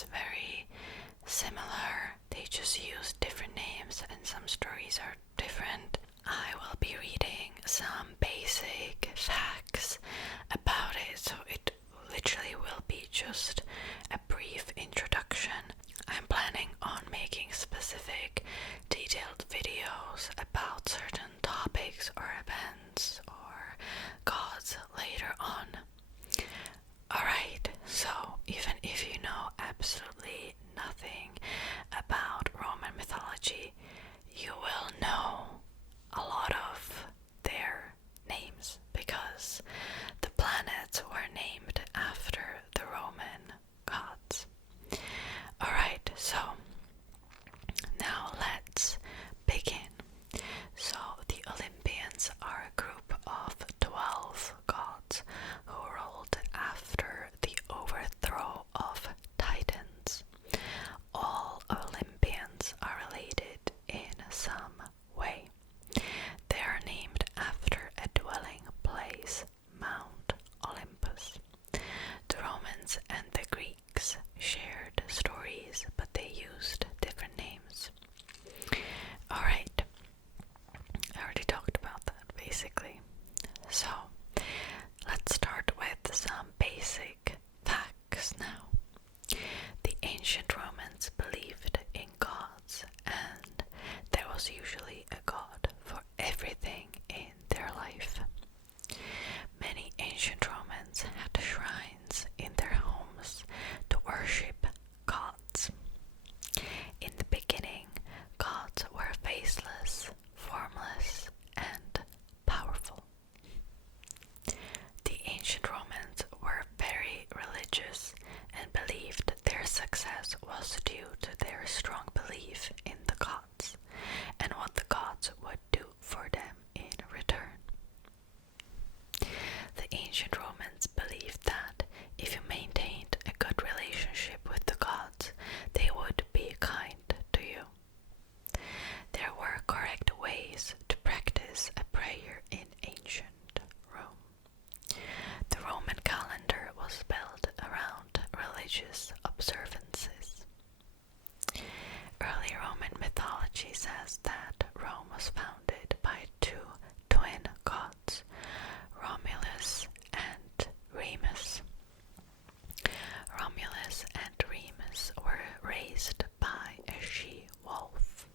is very similar. They just use different names and some stories are different. I will be reading some basic facts about it, so it literally will be just a brief introduction. I'm planning on making specific detailed videos about certain topics or events or gods later on. Alright, so even if you know absolutely nothing about Roman mythology, you will know a lot of their names because the planets were named after the Roman gods. Alright, so now let's begin. So the Olympians are a group of 12 gods who ruled after the overthrow of Titans. All Olympians are related in some way. They are named after a dwelling place, Mount Olympus. The Romans and the Greeks shared stories, but they used different names. Alright, I already talked about that basically. So, let's start with some basic facts now. The ancient Romans believed in gods, and there was usually a god for everything in their life. Many ancient Romans had shrines in their homes to worship gods. In the beginning, gods were faceless, formless, and powerful. The ancient Romans were very religious and believed their success was due to their strong belief in the gods and what the gods would do for them in return. The ancient Romans believed that if you maintained a good relationship with the gods, they would be kind to you. There were correct ways to practice a prayer in ancient Rome. The Roman calendar was built around religious observances. Early Roman mythology says that Rome was founded by two twin gods, Romulus and Remus. Romulus and Remus were raised by a she-wolf.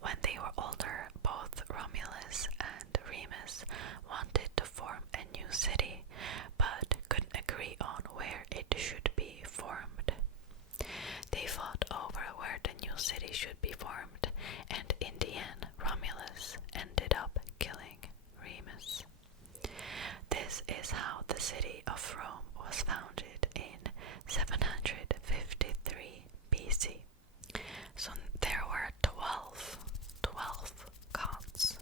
When they were older, both Romulus and Remus wanted to form a new city, but couldn't agree on where it should be formed. They fought over where the new city should be formed, and in the end, Romulus ended up killing Remus. This is how the city of Rome was founded in 753 BC. So there were 12 gods: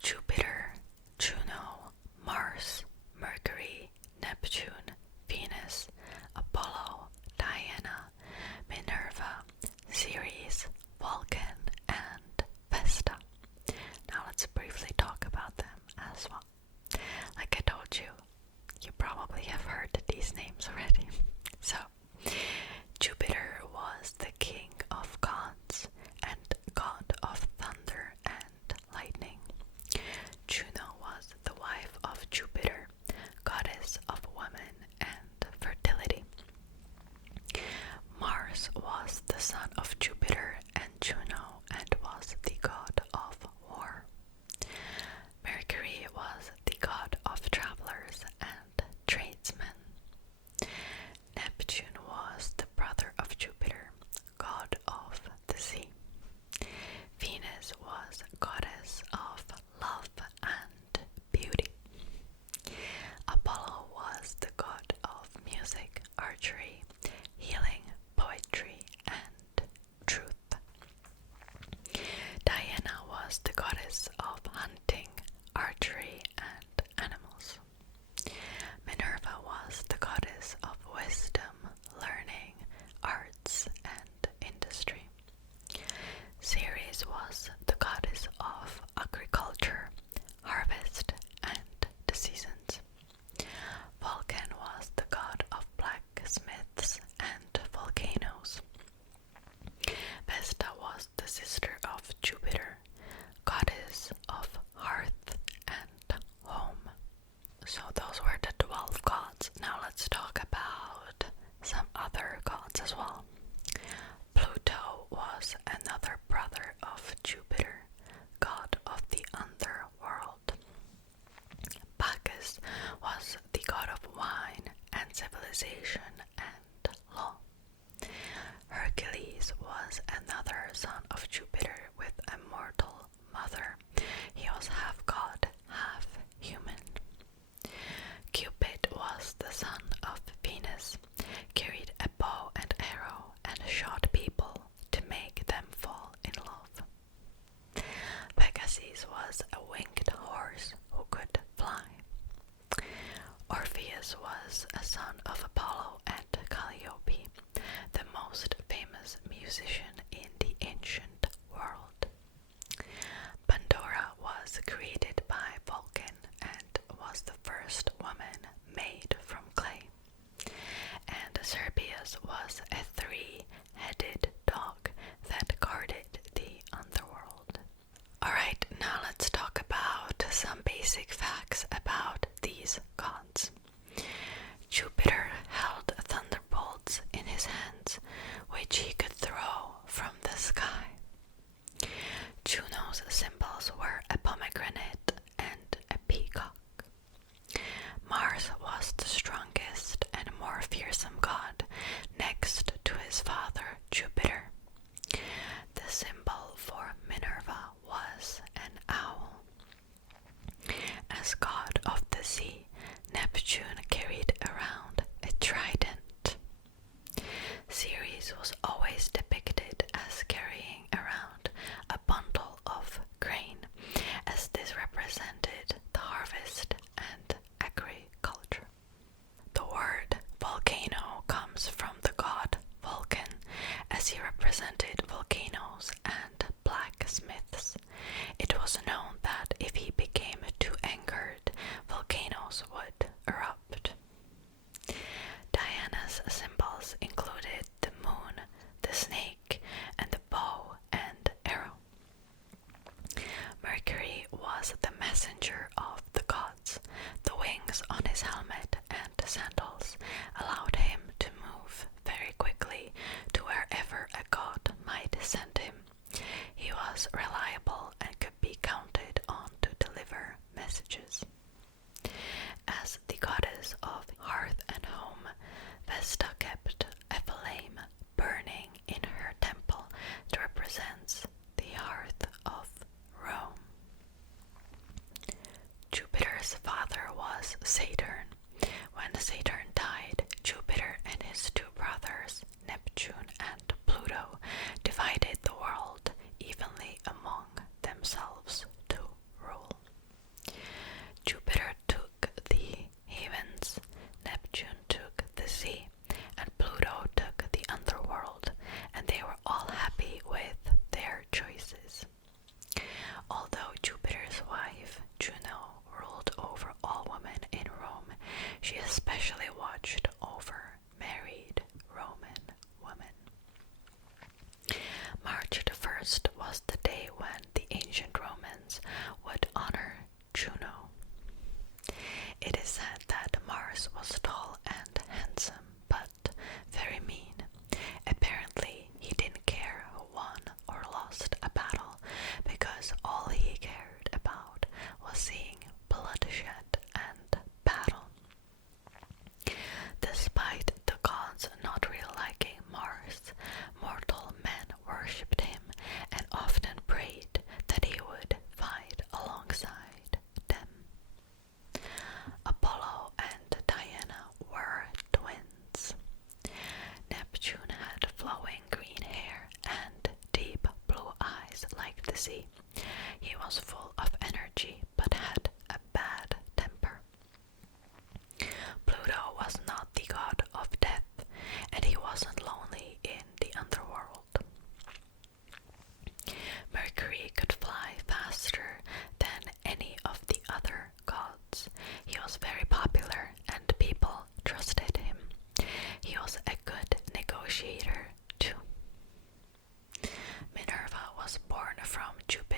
Jupiter, Juno, Mars, Mercury, Neptune, Venus, Apollo, Diana, Minerva, Ceres, Vulcan, and Vesta. Now let's briefly talk about them as well. Like I told you, you probably have heard these names already. So, civilization and law. Hercules was another son of Jupiter with a mortal mother. He was half god, half human. Cupid was the son of Venus, carried a bow and arrow, and shot people to make them fall in love. Pegasus was a winged horse who could fly. Orpheus was a son of Apollo and Calliope, the most famous musician in the ancient world. Pandora was created by Vulcan and was the first woman made from clay. And Cerberus was a three-headed dog that guarded the underworld. Alright, now let's talk about some basic facts about these gods. Jupiter held thunderbolts in his hands, which he could throw from the sky. Juno's symbols were a pomegranate and a peacock. Mars was the strongest and more fearsome god, next to his father Jupiter. The symbol for Minerva was an owl. As god of the sea, Neptune carried around a trident. Ceres was always depicted as carrying around a bundle of grain, as this represented the harvest and agriculture. The word volcano comes from the god Vulcan, as he represented volcanoes and blacksmiths. It was known that if he became too angered, volcanoes would erupt. Diana's symbols included the moon, the snake, and the bow and arrow. Mercury was the messenger of the gods. The wings on his helmet and sandals allowed him to move very quickly to wherever a god might send him. He was reliable and could be counted on to deliver messages. As the goddess of hearth and home, Vesta kept a flame burning in her temple that represents the hearth of Rome. Jupiter's father was Saturn. When Saturn died, Jupiter and his two brothers, Neptune and Pluto, divided the world evenly among themselves to rule. Jupiter took the heavens, Neptune took the sea, and Pluto took the underworld, and they were all happy with their choices. Although Jupiter's wife, Juno, ruled over all women in Rome, she especially watched over married Roman women. March the 1st was the day when the ancient Romans would honor Juno. It is said that Mars was tall and handsome, but very mean. Apparently, he didn't care who won or lost a battle, because all he cared about was seeing bloodshed and battle. Despite the gods not really liking Mars, mortal men worshipped him and often prayed that he would fight alongside them. Apollo and Diana were twins. Neptune had flowing green hair and deep blue eyes like the sea. He was full of energy but had a bad temper. Pluto was not the god of death, and he wasn't lonely in the underworld. Mercury could fly faster than any of the other gods. He was very popular and people trusted him. He was a good negotiator too. Minerva was born from Jupiter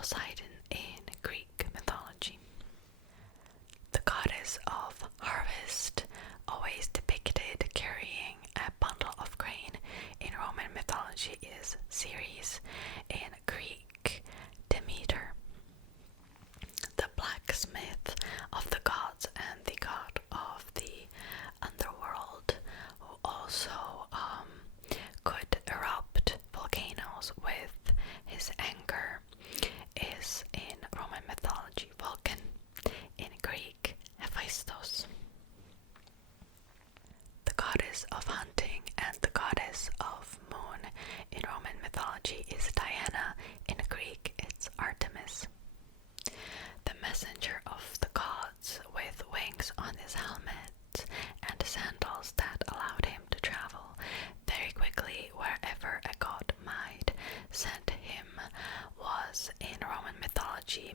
Poseidon in Greek mythology. The goddess of harvest, always depicted carrying a bundle of grain in Roman mythology, is Ceres. In Greek, Demeter. The blacksmith of the gods and the god of the underworld, who also could erupt volcanoes with his anger, is in Roman mythology Vulcan. In Greek, Hephaestus. The goddess of hunting and the goddess of moon in Roman mythology is Diana. In Greek, it's Artemis. The messenger of the gods, with wings on his helmet and sandals that allowed him to travel very quickly wherever a god might send him, was in Roman mythology